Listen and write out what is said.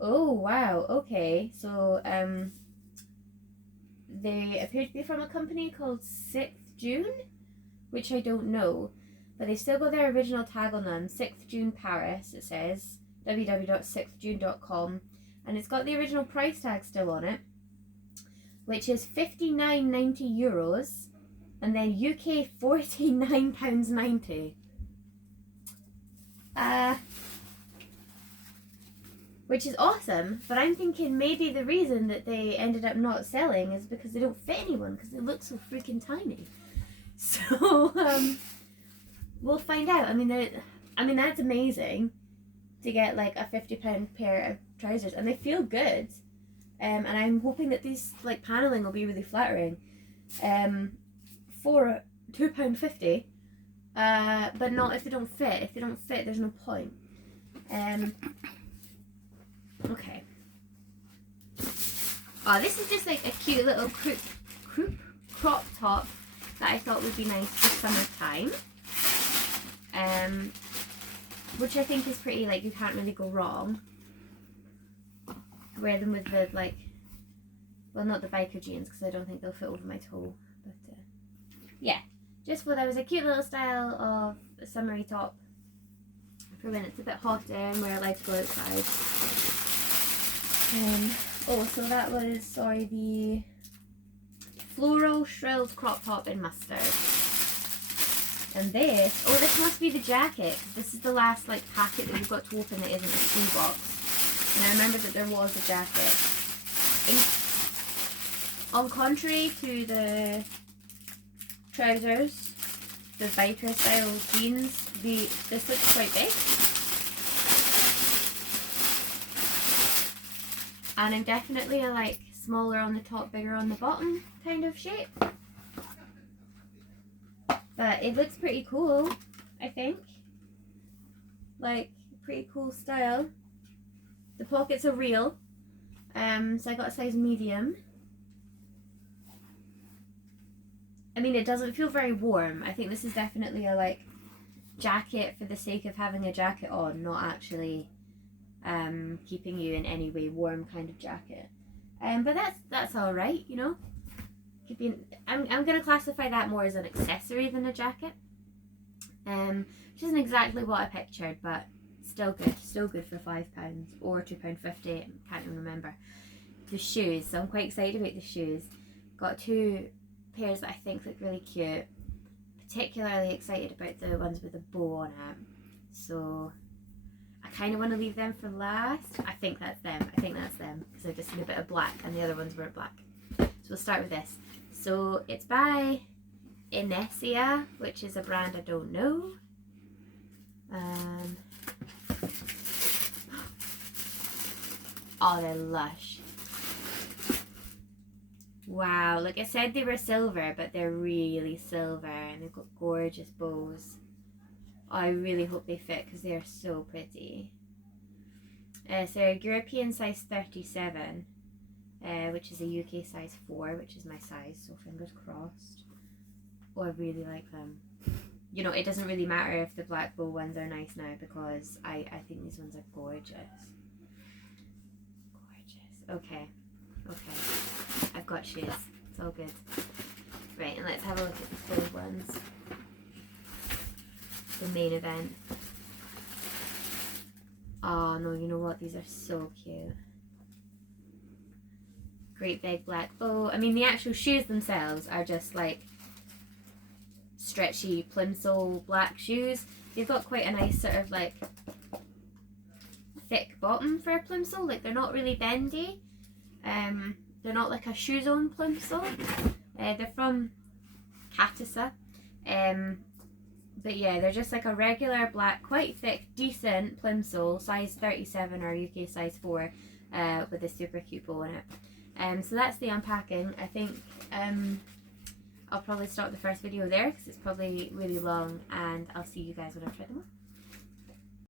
Oh wow, okay. So they appear to be from a company called 6th June, which I don't know. But they've still got their original tag on them, 6th June Paris, it says, www.6thjune.com, and it's got the original price tag still on it, which is €59.90, and then UK £49.90. Which is awesome, but I'm thinking maybe the reason that they ended up not selling is because they don't fit anyone, because they look so freaking tiny. So we'll find out. I mean that's amazing to get like a £50 pair of trousers, and they feel good. And I'm hoping that these like paneling will be really flattering. For £2.50, but not if they don't fit. If they don't fit, there's no point. Okay. Oh, this is just like a cute little crop top that I thought would be nice for summertime. Which I think is pretty, like, you can't really go wrong. Wear them with the, like, well, not the biker jeans because I don't think they'll fit over my toe. But, yeah. Just thought that was a cute little style of a summery top for when it's a bit hotter and we're allowed to go outside. So that was, the floral shrilled crop top in mustard. And this must be the jacket. This is the last like packet that we've got to open that isn't a shoe box. And I remember that there was a jacket. On contrary to the trousers, the biker style jeans, this looks quite big. And I'm definitely a like smaller on the top, bigger on the bottom kind of shape. But it looks pretty cool, I think. Like, pretty cool style. The pockets are real. So I got a size medium. I mean, it doesn't feel very warm. I think this is definitely a like jacket for the sake of having a jacket on, not actually keeping you in any way warm kind of jacket. But that's all right, you know. Could be. I'm gonna classify that more as an accessory than a jacket. Which isn't exactly what I pictured, but still good for £5 or £2.50. Can't even remember. The shoes. So I'm quite excited about the shoes. Got two pairs that I think look really cute. Particularly excited about the ones with a bow on it. So I kind of want to leave them for last. I think that's them because I've just seen a bit of black and the other ones weren't black. So we'll start with this. So it's by Inesia, which is a brand I don't know. Oh, they're lush. Wow, like I said they were silver, but they're really silver and they've got gorgeous bows. Oh, I really hope they fit because they are so pretty. So European size 37, which is a UK size 4, which is my size, so fingers crossed. Oh, I really like them. You know, it doesn't really matter if the black bow ones are nice now because I think these ones are gorgeous. Okay. I've got shoes. It's all good. Right, and let's have a look at the full ones. The main event. Oh no, you know what? These are so cute. Great big black bow. I mean, the actual shoes themselves are just like stretchy plimsoll black shoes. They've got quite a nice sort of like thick bottom for a plimsoll. Like they're not really bendy. They're not like a shoe zone plimsoll. They're from Catissa. But yeah, they're just like a regular black, quite thick, decent plimsoll, size 37 or UK size 4, with a super cute bow in it. So that's the unpacking. I think I'll probably stop the first video there because it's probably really long, and I'll see you guys when I've tried them on.